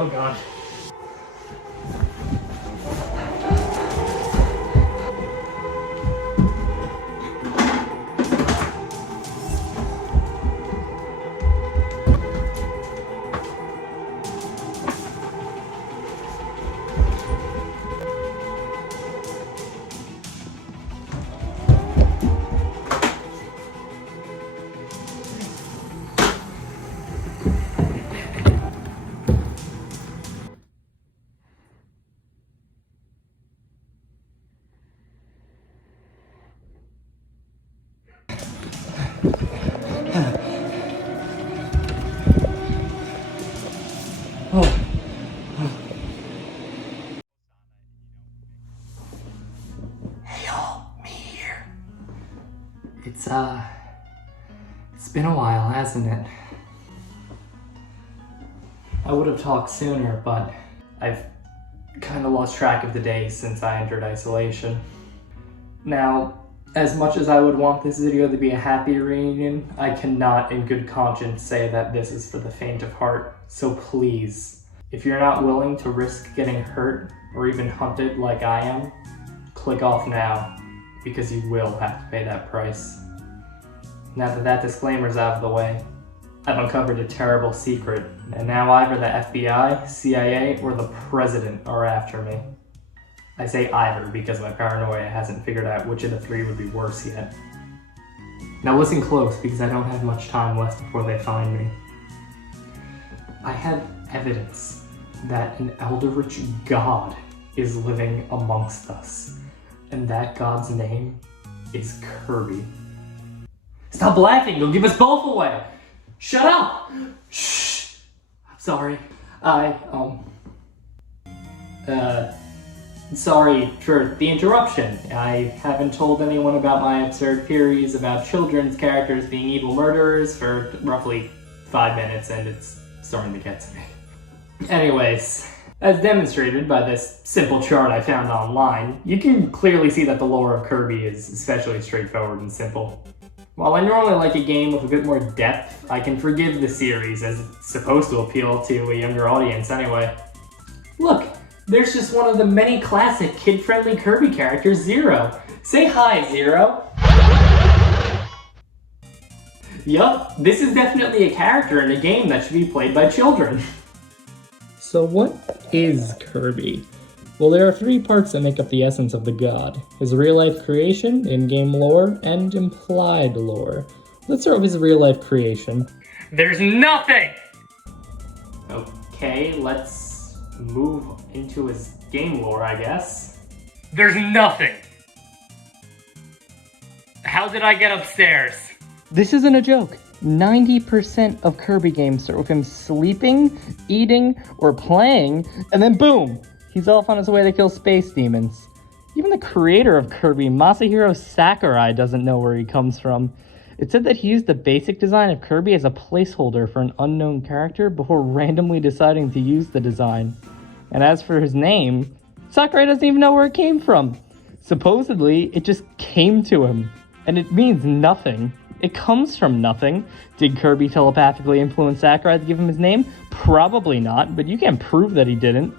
Oh god. Hey y'all, me here. It's been a while, hasn't it? I would have talked sooner, but I've kind of lost track of the days since I entered isolation. Now, as much as I would want this video to be a happy reunion, I cannot in good conscience say that this is for the faint of heart. So please, if you're not willing to risk getting hurt or even hunted like I am, click off now, because you will have to pay that price. Now that disclaimer's out of the way, I've uncovered a terrible secret, and now either the FBI, CIA, or the President are after me. I say either because my paranoia hasn't figured out which of the three would be worse yet. Now listen close, because I don't have much time left before they find me. I have evidence that an eldritch god is living amongst us, and that god's name is Kirby. Stop laughing, you'll give us both away! Shut up! Shh! I'm sorry. Sorry for the interruption. I haven't told anyone about my absurd theories about children's characters being evil murderers for roughly 5 minutes, and it's starting to get to me. Anyways, as demonstrated by this simple chart I found online, you can clearly see that the lore of Kirby is especially straightforward and simple. While I normally like a game with a bit more depth, I can forgive the series as it's supposed to appeal to a younger audience anyway. Look, there's just one of the many classic kid-friendly Kirby characters, Zero. Say hi, Zero. Yup, this is definitely a character in a game that should be played by children. So what is Kirby? Well, there are 3 parts that make up the essence of the god. His real-life creation, in-game lore, and implied lore. Let's start with his real-life creation. There's nothing! Okay, let's move into his game lore, I guess. There's nothing! How did I get upstairs? This isn't a joke. 90% of Kirby games start with him sleeping, eating, or playing, and then boom! He's off on his way to kill space demons. Even the creator of Kirby, Masahiro Sakurai, doesn't know where he comes from. It said that he used the basic design of Kirby as a placeholder for an unknown character before randomly deciding to use the design. And as for his name, Sakurai doesn't even know where it came from. Supposedly, it just came to him. And it means nothing. It comes from nothing. Did Kirby telepathically influence Sakurai to give him his name? Probably not, but you can't prove that he didn't.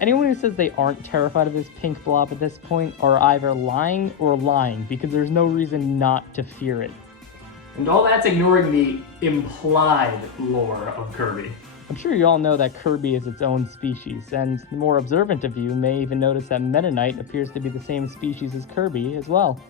Anyone who says they aren't terrified of this pink blob at this point are either lying or lying, because there's no reason not to fear it. And all that's ignoring the implied lore of Kirby. I'm sure you all know that Kirby is its own species, and the more observant of you may even notice that Meta Knight appears to be the same species as Kirby as well.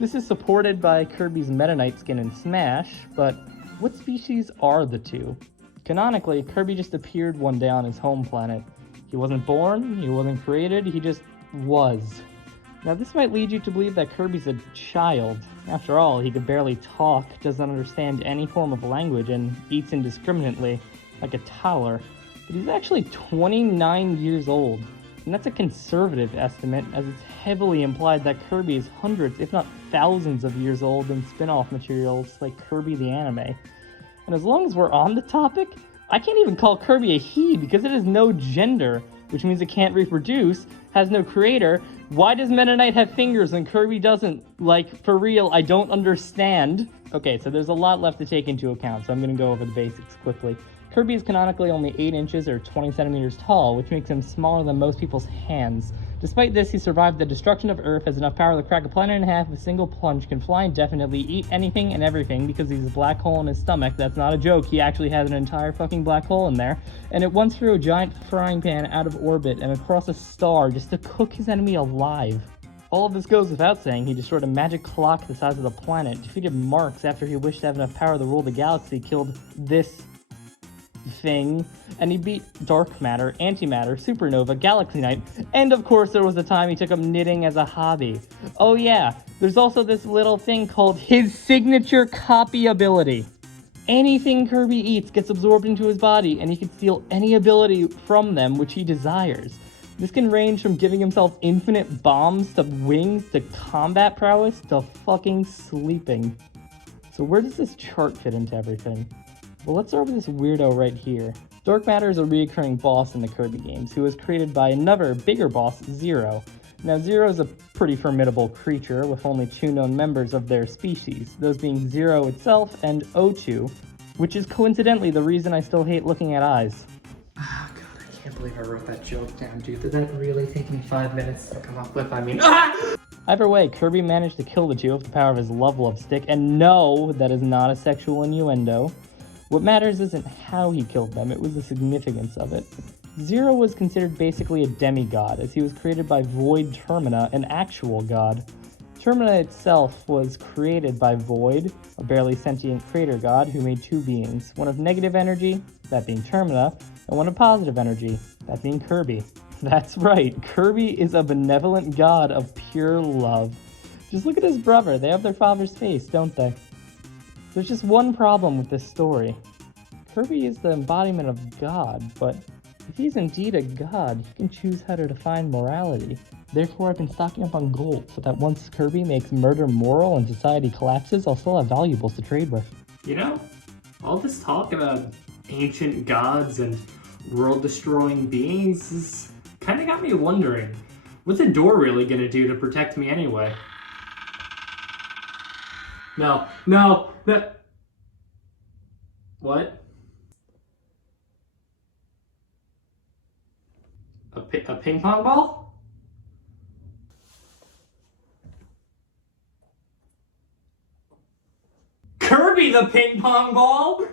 This is supported by Kirby's Meta Knight skin in Smash, but what species are the two? Canonically, Kirby just appeared one day on his home planet. He wasn't born, he wasn't created, he just was. Now this might lead you to believe that Kirby's a child. After all, he could barely talk, doesn't understand any form of language, and eats indiscriminately, like a toddler. But he's actually 29 years old. And that's a conservative estimate, as it's heavily implied that Kirby is hundreds, if not thousands of years old in spin-off materials like Kirby the Anime. And as long as we're on the topic, I can't even call Kirby a he because it has no gender, which means it can't reproduce, has no creator. Why does Meta Knight have fingers and Kirby doesn't? Like, for real, I don't understand. Okay, so there's a lot left to take into account, so I'm gonna go over the basics quickly. Kirby is canonically only 8 inches or 20 centimeters tall, which makes him smaller than most people's hands. Despite this, he survived the destruction of Earth, has enough power to crack a planet in half with a single plunge, can fly indefinitely, eat anything and everything because he's a black hole in his stomach. That's not a joke, he actually has an entire fucking black hole in there. And it once threw a giant frying pan out of orbit and across a star just to cook his enemy alive. All of this goes without saying, he destroyed a magic clock the size of the planet, defeated Marx after he wished to have enough power to rule the galaxy, killed this thing, and he beat dark matter, antimatter, supernova, galaxy night, and of course there was a time he took up knitting as a hobby. Oh yeah, there's also this little thing called his signature copy ability. Anything Kirby eats gets absorbed into his body, and he can steal any ability from them which he desires. This can range from giving himself infinite bombs, to wings, to combat prowess, to fucking sleeping. So where does this chart fit into everything? Well, let's start with this weirdo right here. Dark Matter is a recurring boss in the Kirby games, who was created by another, bigger boss, Zero. Now, Zero is a pretty formidable creature, with only 2 known members of their species, those being Zero itself and O2, which is coincidentally the reason I still hate looking at eyes. Ah, God, I can't believe I wrote that joke down, dude. Did that really take me 5 minutes to come up with? Either way, Kirby managed to kill the two with the power of his love stick, and no, that is not a sexual innuendo. What matters isn't how he killed them, it was the significance of it. Zero was considered basically a demigod, as he was created by Void Termina, an actual god. Termina itself was created by Void, a barely sentient crater god who made 2 beings, one of negative energy, that being Termina, and one of positive energy, that being Kirby. That's right, Kirby is a benevolent god of pure love. Just look at his brother, they have their father's face, don't they? There's just one problem with this story. Kirby is the embodiment of God, but if he's indeed a god, he can choose how to define morality. Therefore, I've been stocking up on gold, so that once Kirby makes murder moral and society collapses, I'll still have valuables to trade with. You know, all this talk about ancient gods and world-destroying beings has kind of got me wondering, what's a door really gonna do to protect me anyway? No. What? A ping pong ball? Kirby the ping pong ball?